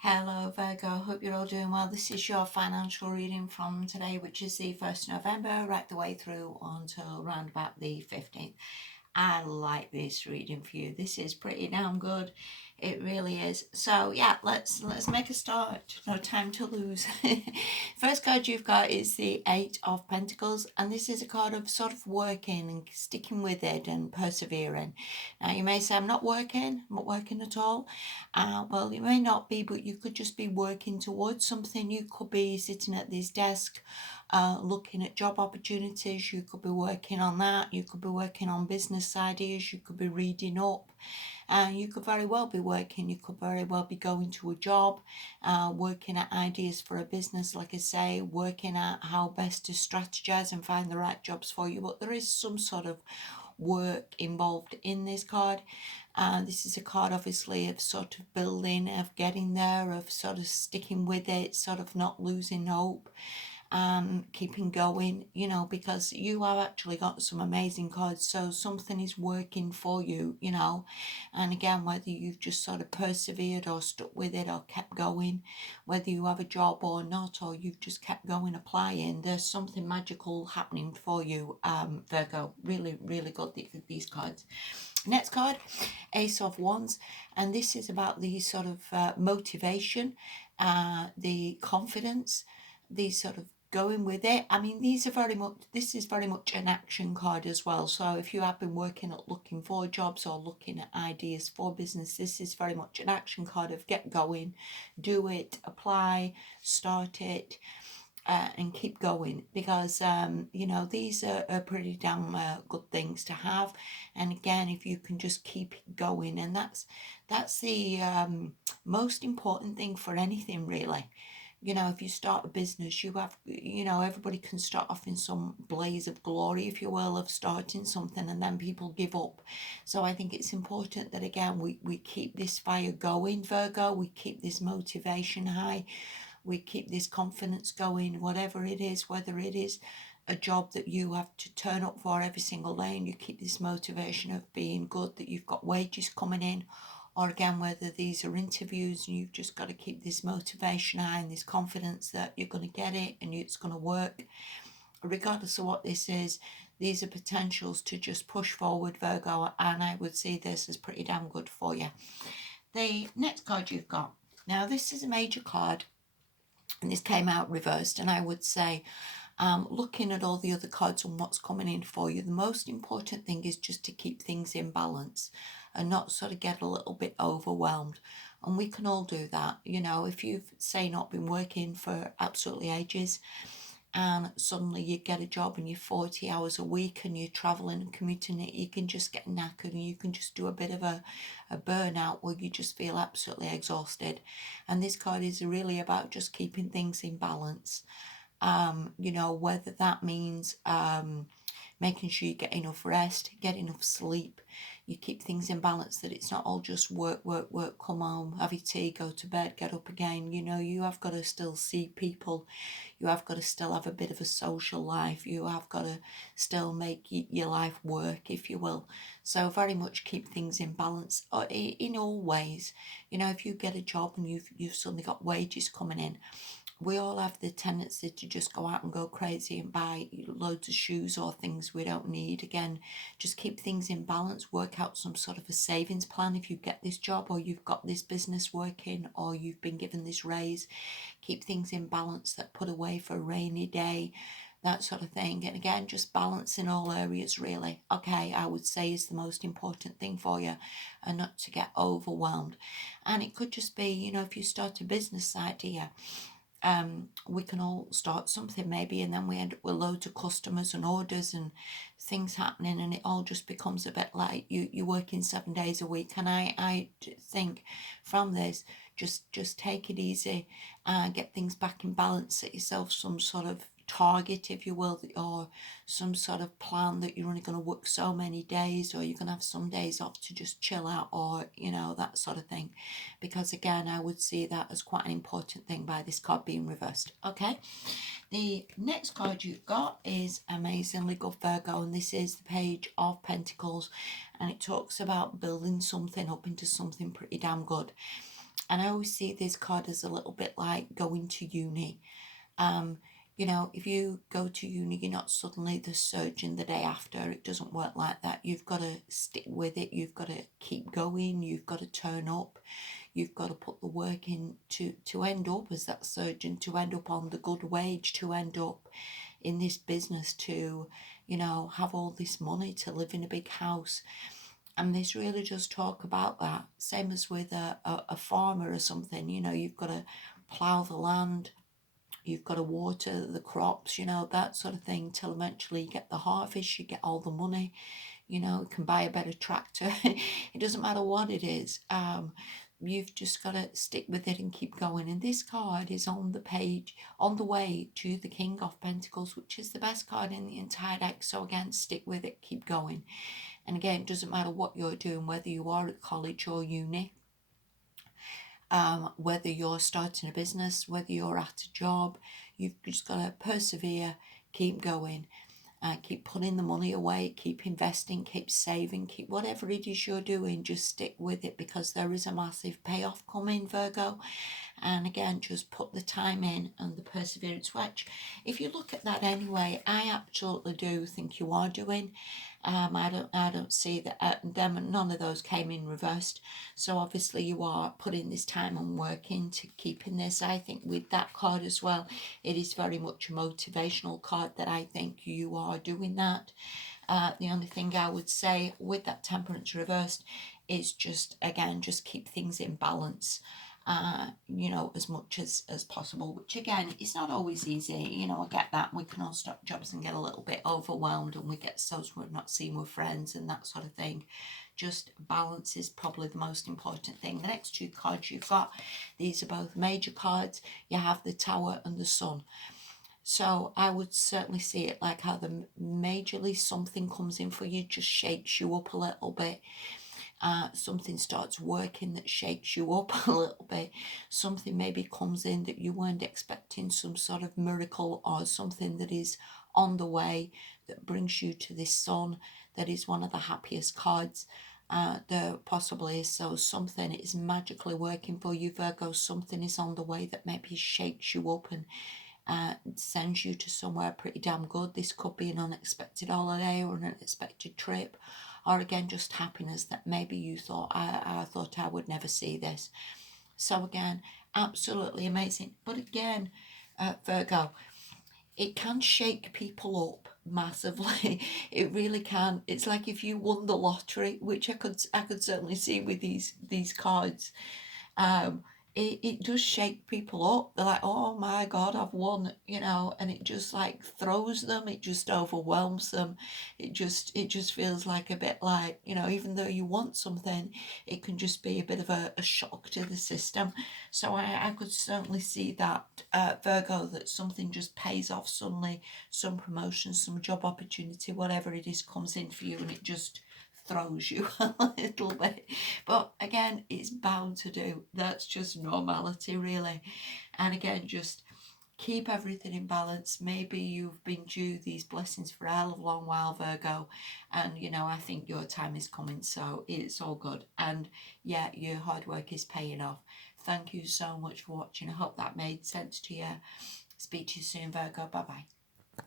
Hello Virgo, hope you're all doing well. This is your financial reading from today, which is the 1st November, right the way through until around about the 15th. I like this reading for you. This is pretty damn good. It really is. So yeah, let's make a start. No time to lose. First card you've got is the Eight of Pentacles, and this is a card of sort of working and sticking with it and persevering. Now you may say, I'm not working at all. Well, you may not be, but you could just be working towards something. You could be sitting at this desk looking at job opportunities. You could be working on that. You could be working on business ideas. You could be reading up. You could very well be working. You could very well be going to a job, working at ideas for a business, like I say, working at how best to strategize and find the right jobs for you. But there is some sort of work involved in this card. This is a card obviously of sort of building, of getting there, of sort of sticking with it, sort of not losing hope, keeping going, because you have actually got some amazing cards. So something is working for you, and again, whether you've just sort of persevered or stuck with it or kept going, whether you have a job or not, or you've just kept going applying, there's something magical happening for you, Virgo. Really, really good, these cards. Next card, Ace of Wands, and this is about the sort of motivation, the confidence, the sort of going with it. I mean, this is very much an action card as well. So if you have been working at looking for jobs or looking at ideas for business, this is very much an action card of get going, do it, apply, start it. And keep going, because these are pretty damn good things to have. And again, if you can just keep going, and that's the most important thing for anything, really. If you start a business, you have, everybody can start off in some blaze of glory, if you will, of starting something, and then people give up. So I think it's important that, again, we keep this fire going, Virgo. We keep this motivation high. We keep this confidence going, whatever it is, whether it is a job that you have to turn up for every single day, and you keep this motivation of being good, that you've got wages coming in, or again, whether these are interviews and you've just got to keep this motivation high and this confidence that you're going to get it and it's going to work. Regardless of what this is, these are potentials to just push forward, Virgo, and I would see this as pretty damn good for you. The next card you've got, now this is a major card, and this came out reversed, and I would say, looking at all the other cards and what's coming in for you, the most important thing is just to keep things in balance and not sort of get a little bit overwhelmed. And we can all do that. If you've, say, not been working for absolutely ages, and suddenly you get a job and you're 40 hours a week and you're traveling and commuting it, you can just get knackered and you can just do a bit of a burnout where you just feel absolutely exhausted. And this card is really about just keeping things in balance. Whether that means making sure you get enough rest, get enough sleep, you keep things in balance, that it's not all just work, work, work, come home, have your tea, go to bed, get up again. You have got to still see people. You have got to still have a bit of a social life. You have got to still make your life work, if you will. So very much keep things in balance in all ways. If you get a job and you've suddenly got wages coming in, we all have the tendency to just go out and go crazy and buy loads of shoes or things we don't need. Again, just keep things in balance. Work out some sort of a savings plan if you get this job, or you've got this business working, or you've been given this raise. Keep things in balance, that put away for a rainy day, that sort of thing. And again, just balance in all areas, really. Okay, I would say is the most important thing for you, and not to get overwhelmed. And it could just be, if you start a business idea, we can all start something maybe, and then we end up with loads of customers and orders and things happening, and it all just becomes a bit like you're working 7 days a week. And I think from this, just take it easy, get things back in balance, set yourself some sort of target, if you will, or some sort of plan that you're only going to work so many days, or you're going to have some days off to just chill out, or that sort of thing, because again, I would see that as quite an important thing by this card being reversed. Okay, the next card you've got is amazingly good, Virgo, and this is the Page of Pentacles, and it talks about building something up into something pretty damn good. And I always see this card as a little bit like going to uni. You know, if you go to uni, you're not suddenly the surgeon the day after. It doesn't work like that. You've got to stick with it. You've got to keep going. You've got to turn up. You've got to put the work in to end up as that surgeon, to end up on the good wage, to end up in this business, to, you know, have all this money, to live in a big house. And this really does talk about that. Same as with a farmer or something, you know, you've got to plough the land, you've got to water the crops, you know, that sort of thing, till eventually you get the harvest, you get all the money, you know, you can buy a better tractor. It doesn't matter what it is. You've just got to stick with it and keep going. And this card is on the page, on the way to the King of Pentacles, which is the best card in the entire deck. So again, stick with it, keep going. And again, it doesn't matter what you're doing, whether you are at college or uni, whether you're starting a business, whether you're at a job, you've just got to persevere, keep going, keep putting the money away, keep investing, keep saving, keep whatever it is you're doing, just stick with it, because there is a massive payoff coming, Virgo. And again, just put the time in and the perseverance, which if you look at that anyway, I absolutely do think you are doing. I don't see that them, none of those came in reversed. So obviously you are putting this time and work into keeping this. I think with that card as well, it is very much a motivational card that I think you are doing that. The only thing I would say with that Temperance reversed is just, again, just keep things in balance. You know, as much as possible, which again is not always easy. You know, I get that. We can all stop jobs and get a little bit overwhelmed, and we get so we're not seeing with friends and that sort of thing. Just balance is probably the most important thing. The next two cards you've got, these are both major cards. You have the Tower and the Sun. So I would certainly see it like how the majorly something comes in for you, just shakes you up a little bit. Something starts working that shakes you up a little bit. Something maybe comes in that you weren't expecting, some sort of miracle or something that is on the way that brings you to this Sun that is one of the happiest cards there possibly is. So something is magically working for you, Virgo. Something is on the way that maybe shakes you up and sends you to somewhere pretty damn good. This could be an unexpected holiday or an unexpected trip, or again just happiness that maybe you thought, I thought I would never see this. So again, absolutely amazing. But again, Virgo, it can shake people up massively. It really can. It's like if you won the lottery, which I could certainly see with these cards. um it does shake people up. They're like, oh my God, I've won, you know, and it just like throws them, it just overwhelms them. It just feels like a bit like, you know, even though you want something, it can just be a bit of a shock to the system. So I could certainly see that, Virgo, that something just pays off suddenly, some promotion, some job opportunity, whatever it is comes in for you, and it just throws you a little bit. But again, it's bound to do. That's just normality, really. And again, just keep everything in balance. Maybe you've been due these blessings for a hell of a long while, Virgo, and you know, I think your time is coming, so it's all good. And yeah, your hard work is paying off. Thank you so much for watching. I hope that made sense to you. Speak to you soon, Virgo. Bye bye.